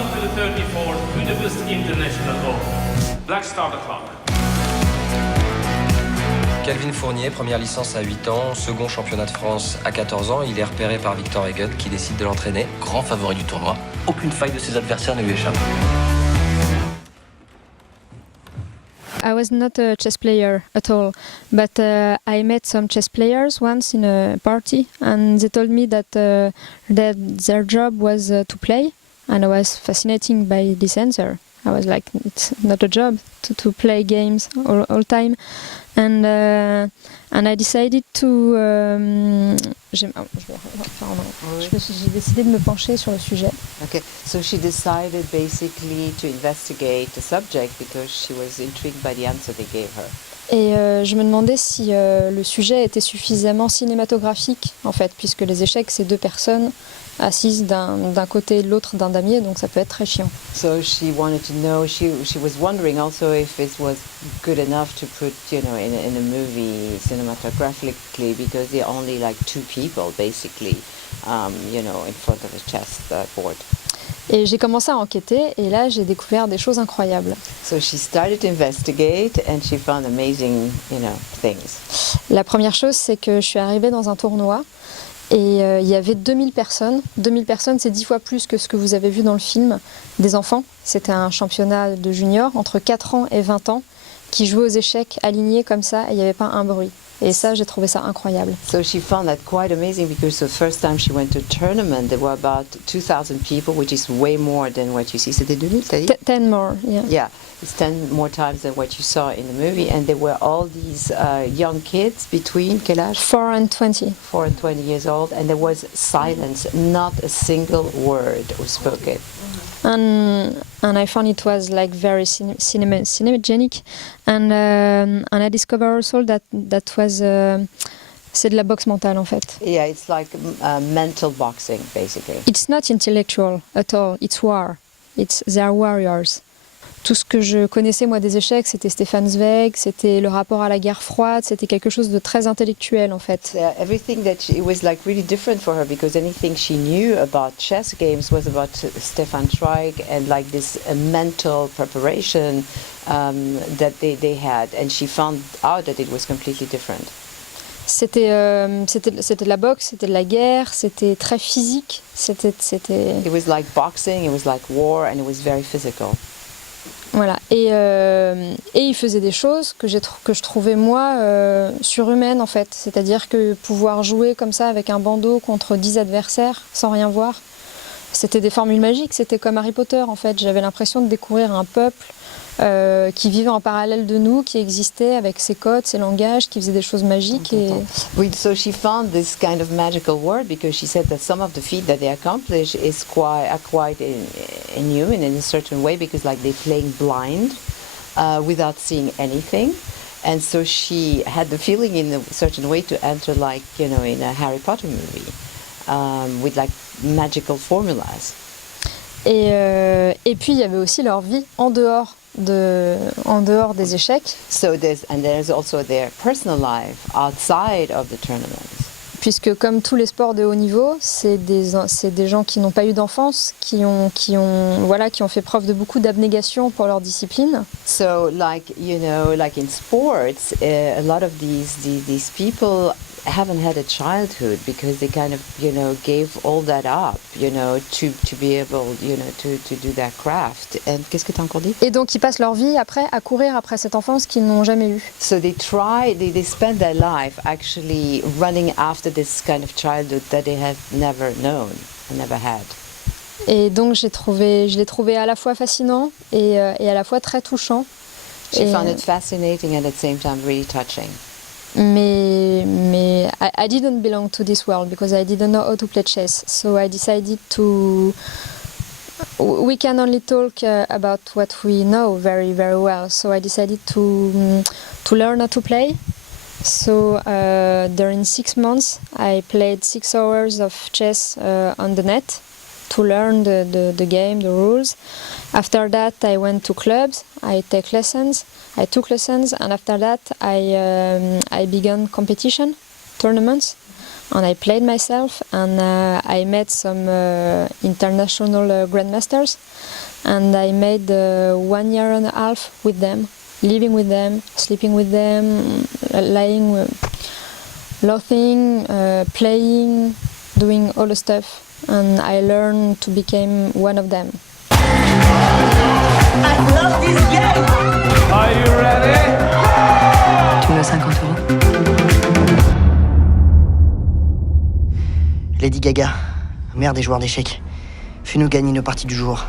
Welcome to the 34th Budapest International Open. Black Star the clock. Calvin Fournier, première licence à 8 ans, second championnat de France à 14 ans. Il est repéré par Victor Egan qui décide de l'entraîner. Grand favori du tournoi, aucune faille de ses adversaires ne lui échappe. I was not a chess player at all, but I met some chess players once in a party, and they told me that their job was to play, and I was fascinated by this answer. I was like, it's not a job to play games all time, and I decided to. J'ai décidé de me pencher sur le sujet. Okay, so she decided basically to investigate the subject because she was intrigued by the answer they gave her. Et je me demandais si le sujet était suffisamment cinématographique, en fait, puisque les échecs, c'est deux personnes assises d'un côté et de l'autre d'un damier, donc ça peut être très chiant. So she wanted to know, she was wondering also if it was good enough to put, you know, in a movie cinematographically, because they're only like two people, basically, you know, in front of a chess board. Et j'ai commencé à enquêter, et là, j'ai découvert des choses incroyables. So she started to investigate, and she found amazing, you know, things. La première chose, c'est que je suis arrivée dans un tournoi, et il y avait 2000 personnes. 2000 personnes, c'est 10 fois plus que ce que vous avez vu dans le film, des enfants. C'était un championnat de juniors, entre 4 ans et 20 ans, qui jouaient aux échecs alignés comme ça, et il n'y avait pas un bruit. Et ça, j'ai trouvé ça incroyable. So she found that quite amazing because the first time she went to a tournament, there were about 2,000 people, which is way more than what you see. C'était 2000, t'as dit? 10 more, yeah. Yeah, it's 10 more times than what you saw in the movie. And there were all these young kids between, quel âge? 4 and 20. 4 and 20 years old. And there was silence, not a single word was spoken. And I found it was like very cinematic, and I discovered also that was c'est de la boxe mentale en fait. Yeah, it's like mental boxing basically. It's not intellectual at all. It's war. They are warriors. Tout ce que je connaissais moi des échecs, c'était Stefan Zweig, c'était le rapport à la guerre froide, c'était quelque chose de très intellectuel en fait. Everything it was like really different for her because anything she knew about chess games was about Stefan Zweig and like this mental preparation that they had, and she found out that it was completely different. C'était de la boxe, c'était de la guerre, c'était très physique, c'était. It was like boxing, it was like war, and it was very physical. Voilà, et il faisait des choses que je trouvais moi surhumaines en fait, c'est-à-dire que pouvoir jouer comme ça avec un bandeau contre 10 adversaires sans rien voir, c'était des formules magiques, c'était comme Harry Potter en fait, j'avais l'impression de découvrir un peuple qui vivait en parallèle de nous, qui existait avec ses codes, ses langages, qui faisait des choses magiques. Et... Oui, so she found this kind of magical world because she said that some of the feat that they accomplish is quite inhuman in a certain way because like they're playing blind without seeing anything. And so she had the feeling in a certain way to enter like, you know, in a Harry Potter movie with like magical formulas. Et puis il y avait aussi leur vie en dehors des échecs. So there's also their personal life outside of the tournaments. Puisque comme tous les sports de haut niveau, c'est des gens qui n'ont pas eu d'enfance, qui ont fait preuve de beaucoup d'abnégation pour leur discipline. So like, you know, like in sports, a lot of these people haven't had a childhood because they kind of, you know, gave all that up, you know, to be able, you know, to do their craft. And qu'est-ce que tu as encore dit? Et donc ils passent leur vie après à courir après cette enfance qu'ils n'ont jamais eue. So they spend their life actually running after this kind of childhood that they have never known, never had. Et donc je l'ai trouvé à la fois fascinant et à la fois très touchant. She found it fascinating and at the same time really touching. Mais I didn't belong to this world because I didn't know how to play chess. So I decided to. We can only talk about what we know very, very well. So I decided to learn how to play. So during 6 months, I played 6 hours of chess on the net to learn the game, the rules. After that, I went to clubs. I took lessons, and after that, I began competition, tournaments. and I played myself, and I met some international grandmasters, and I made 1 year and a half with them, living with them, sleeping with them, lying, laughing, playing, doing all the stuff, and I learned to become one of them. Are you ready? Tu me dois 50 €. Lady Gaga, mère des joueurs d'échecs, fais-nous gagner nos parties du jour.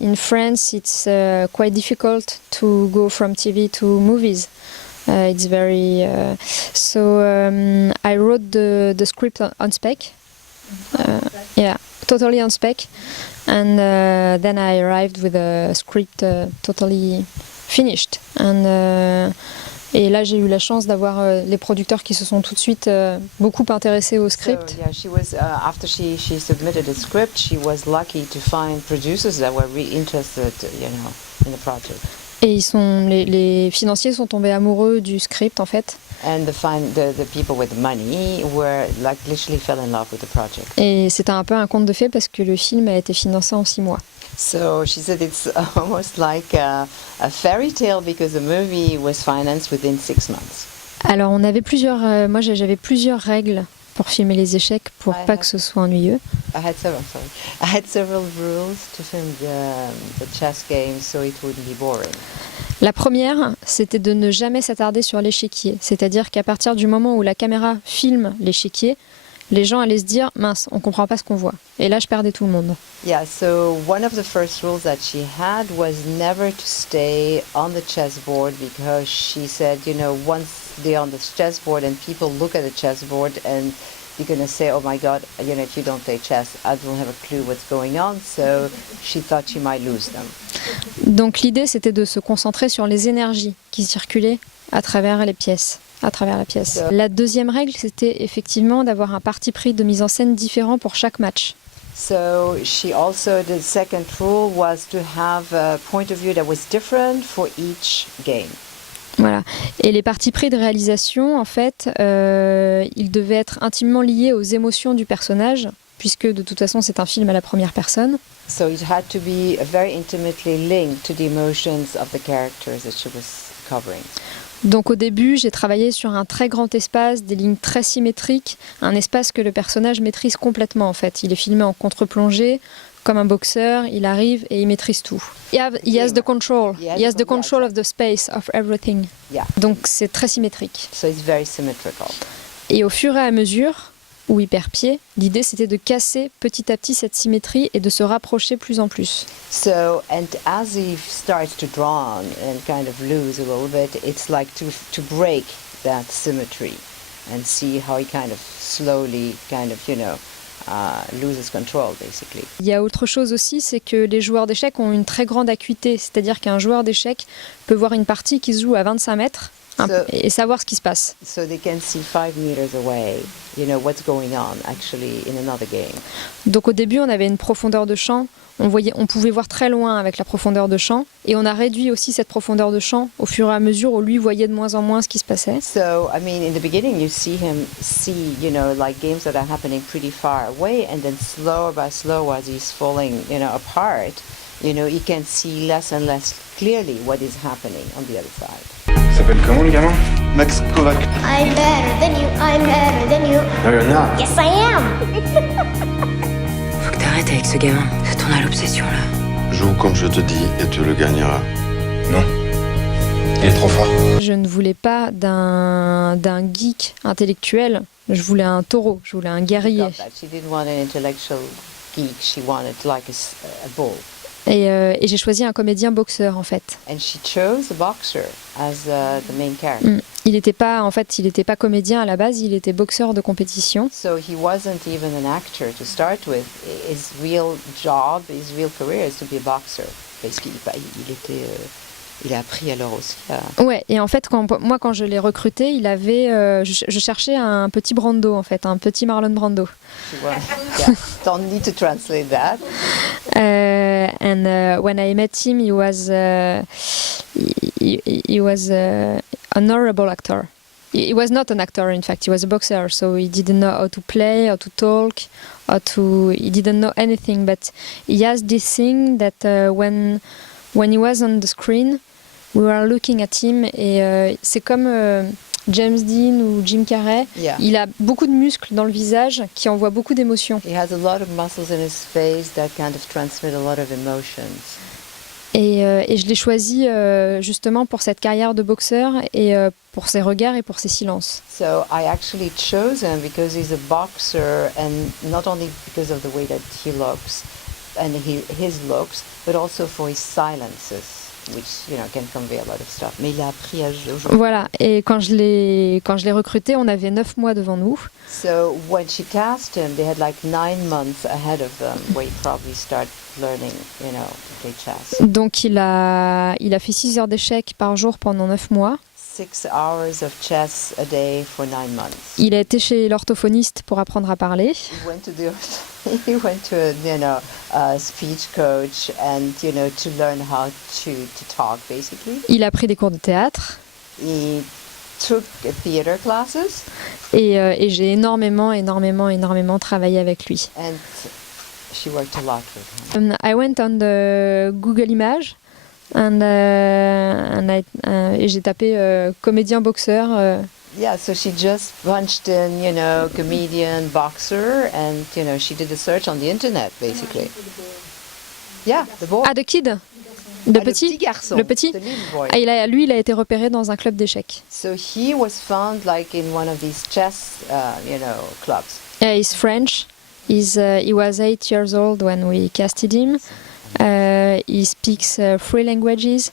In France, it's quite difficult to go from TV to movies. It's very I wrote the script on spec. Yeah, totally on spec, and then I arrived with a script totally finished. Et là, j'ai eu la chance d'avoir les producteurs qui se sont tout de suite beaucoup intéressés au script. So, yeah, she was after she submitted a script, she was lucky to find producers that were really interested, in the project. Et les financiers sont tombés amoureux du script en fait. And the people with money were like literally fell in love with the project. Et c'était un peu un conte de fées parce que le film a été financé en 6 mois. So she said it's almost like a fairy tale because the movie was financed within 6 months. Alors on avait moi j'avais plusieurs règles pour filmer les échecs pour pas que ce soit ennuyeux. I had several rules to film the chess game so it wouldn't be boring. La première, c'était de ne jamais s'attarder sur l'échiquier. C'est-à-dire qu'à partir du moment où la caméra filme l'échiquier, les gens allaient se dire « mince, on comprend pas ce qu'on voit ». Et là, je perdais tout le monde. Yeah, so one of the first rules that she had was never to stay on the chessboard because she said, once they're on the chessboard and people look at the chessboard and you're going to say, oh my God, if you don't play chess, I don't have a clue what's going on. So she thought she might lose them. Donc l'idée, c'était de se concentrer sur les énergies qui circulaient à travers les pièces. La deuxième règle, c'était effectivement d'avoir un parti pris de mise en scène différent pour chaque match. So the second rule was to have a point of view that was different for each game. Voilà. Et les partis pris de réalisation, en fait, ils devaient être intimement liés aux émotions du personnage, puisque de toute façon c'est un film à la première personne. So it had to be very intimately linked to the emotions of the characters that she was covering. Donc au début, j'ai travaillé sur un très grand espace, des lignes très symétriques, un espace que le personnage maîtrise complètement en fait. Il est filmé en contre-plongée, comme un boxeur, il arrive et il maîtrise tout. He has the control. He has the control of the space, of everything. Yeah. Donc c'est très symétrique. So it's very symmetrical. Et au fur et à mesure où il perd pied, l'idée c'était de casser petit à petit cette symétrie et de se rapprocher plus en plus. So, and as he starts to draw on and kind of lose a little bit, it's like to break that symmetry and see how he kind of slowly loses control, basically. Il y a autre chose aussi, c'est que les joueurs d'échecs ont une très grande acuité, c'est-à-dire qu'un joueur d'échecs peut voir une partie qui se joue à 25 mètres et savoir ce qui se passe. So they can see 5 meters away, what's going on actually in another game. Donc au début, on avait une profondeur de champ, on pouvait voir très loin avec la profondeur de champ, et on a réduit aussi cette profondeur de champ au fur et à mesure où lui voyait de moins en moins ce qui se passait. So, in the beginning you see him like games that are happening pretty far away, and then slow by slow as he's falling, apart, he can see less and less clearly what is happening on the other side. Il s'appelle comment le gamin? Max Kovac. I'm better than you, I'm better than you. No, you're not. Yes, I am. Faut que t'arrêtes avec ce gamin. Ça tourne à l'obsession là. Joue comme je te dis et tu le gagneras. Non. Il est trop fort. Je ne voulais pas d'un geek intellectuel, je voulais un taureau, je voulais un guerrier. She didn't want an intellectual geek, she wanted like a bull. Et j'ai choisi un comédien boxeur en fait. And she chose a boxer as the main character. Il n'était pas comédien à la base, il était boxeur de compétition. So he wasn't even an actor to start with. His real job, his real career is to be a boxer. Parce qu'il il a appris alors aussi à... Ouais, et en fait, quand je l'ai recruté, il avait... je cherchais un petit Brando, en fait, un petit Marlon Brando. Don't need to translate that. And when I met him, he was an honorable actor. he was not an actor, in fact. He was a boxer, so he didn't know how to play, how to talk, he didn't know anything. But he has this thing that when he was on the screen, we were looking at him, et c'est comme James Dean ou Jim Carrey. Yeah. Il a beaucoup de muscles dans le visage qui envoient beaucoup d'émotions. He has a lot of muscles in his face that kind of transmit a lot of emotions. Et je l'ai choisi justement pour cette carrière de boxeur et pour ses regards et pour ses silences. So I actually chose him because he's a boxer, and not only because of the way that he looks and his looks, but also for his silences, which can convey a lot of stuff. Mais il a appris à aujourd'hui. Voilà, et quand je l'ai recruté, on avait 9 mois devant nous. So when she cast him, they had like 9 months ahead of them where he probably start learning, to play chess. Donc il a fait 6 heures d'échecs par jour pendant 9 mois. 6 hours of chess a day for 9 months. Il a été chez l'orthophoniste pour apprendre à parler. He went to a speech coach and to learn how to talk basically. Il a pris des cours de théâtre. He took theater classes. Et j'ai énormément travaillé avec lui. And she worked a lot with him. I went on the Google Images et j'ai tapé comédien boxeur. Yeah, so she just punched in, comedian, boxer, and she did a search on the internet basically. Yeah, the boy. Ah, the kid, Le petit garçon. Le petit. The little boy. Ah, il a été repéré dans un club d'échecs. So he was found like in one of these chess, clubs. He's French. He was 8 years old when we casted him. He speaks 3 languages.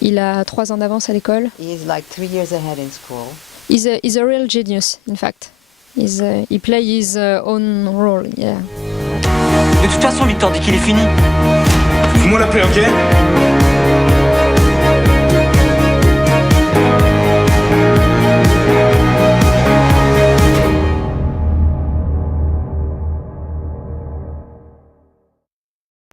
Il a 3 ans d'avance à l'école. He's like 3 years ahead in school. He's a real genius, in fact. He plays his own role, yeah. De toute façon, Victor, dès qu'il est fini. Fais-moi la paix, ok?